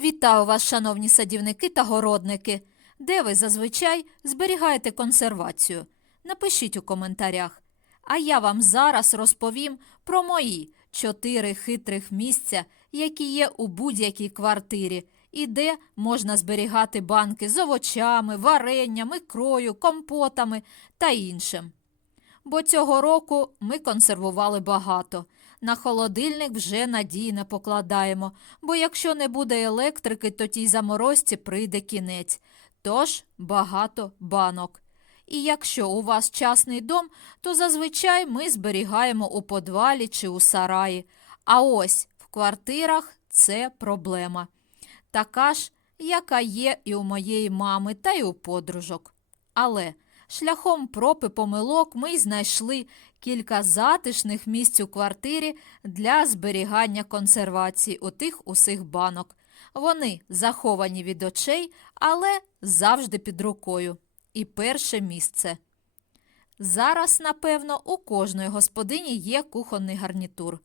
Вітаю вас, шановні садівники та городники. Де ви зазвичай зберігаєте консервацію? Напишіть у коментарях. А я вам зараз розповім про мої чотири хитрих місця, які є у будь-якій квартирі, і де можна зберігати банки з овочами, варенням, ікрою, компотами та іншим. Бо цього року ми консервували багато. На холодильник вже надії не покладаємо, бо якщо не буде електрики, то тій заморозці прийде кінець. Тож багато банок. І якщо у вас частний дом, то зазвичай ми зберігаємо у подвалі чи у сараї. А ось в квартирах це проблема. Така ж, яка є і у моєї мами, та й у подружок. Але шляхом проб і помилок ми й знайшли кілька затишних місць у квартирі для зберігання консервації у тих усіх банок. Вони заховані від очей, але завжди під рукою. І перше місце. Зараз, напевно, у кожної господині є кухонний гарнітур.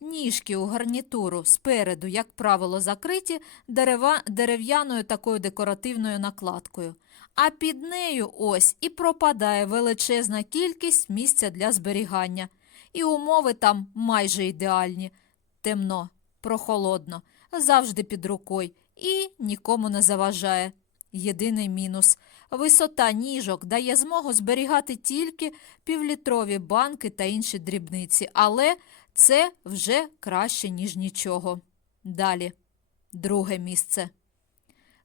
Ніжки у гарнітуру спереду, як правило, закриті дерева, дерев'яною такою декоративною накладкою. А під нею ось і пропадає величезна кількість місця для зберігання. І умови там майже ідеальні. Темно, прохолодно, завжди під рукою і нікому не заважає. Єдиний мінус висота ніжок дає змогу зберігати тільки півлітрові банки та інші дрібниці, але це вже краще, ніж нічого. Далі, друге місце.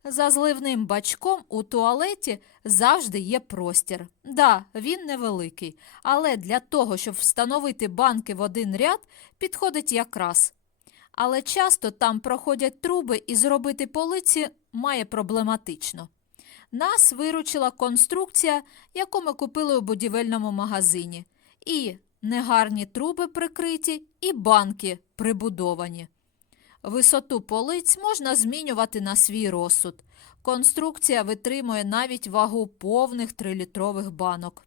За зливним бачком у туалеті завжди є простір. Да, він невеликий, але для того, щоб встановити банки в один ряд, підходить якраз. Але часто там проходять труби і зробити полиці має проблематично. Нас виручила конструкція, яку ми купили у будівельному магазині. І негарні труби прикриті, і банки прибудовані. Висоту полиць можна змінювати на свій розсуд. Конструкція витримує навіть вагу повних трилітрових банок.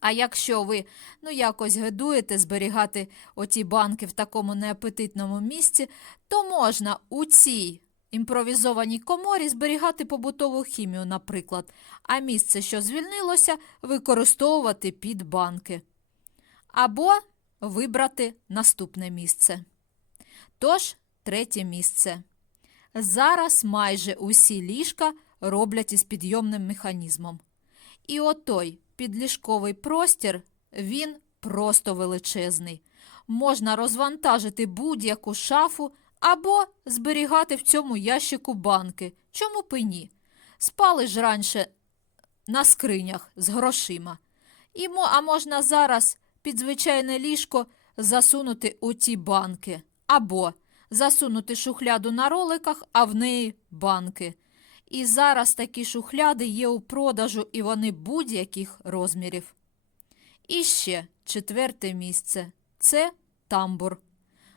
А якщо ви ну якось гидуєте зберігати оті банки в такому неапетитному місці, то можна у цій імпровізованій коморі зберігати побутову хімію, наприклад, а місце, що звільнилося, використовувати під банки. Або вибрати наступне місце. Тож, третє місце. Зараз майже усі ліжка роблять із підйомним механізмом. І отой підліжковий простір, він просто величезний. Можна розвантажити будь-яку шафу або зберігати в цьому ящику банки. Чому б і ні? Спали ж раніше на скринях з грошима. І а можна зараз під звичайне ліжко засунути у ті банки. Або засунути шухляду на роликах, а в неї банки. І зараз такі шухляди є у продажу, і вони будь-яких розмірів. І ще четверте місце це тамбур.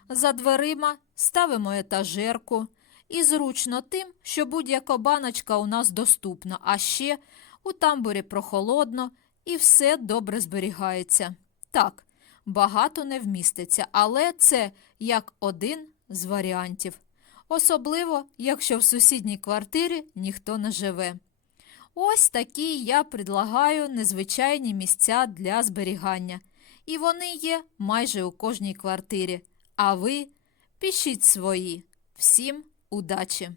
За дверима ставимо етажерку. І зручно тим, що будь-яка баночка у нас доступна, а ще у тамбурі прохолодно і все добре зберігається. Так, багато не вміститься, але це як один з варіантів. Особливо, якщо в сусідній квартирі ніхто не живе. Ось такі я предлагаю незвичайні місця для зберігання. І вони є майже у кожній квартирі. А ви пишіть свої. Всім удачі!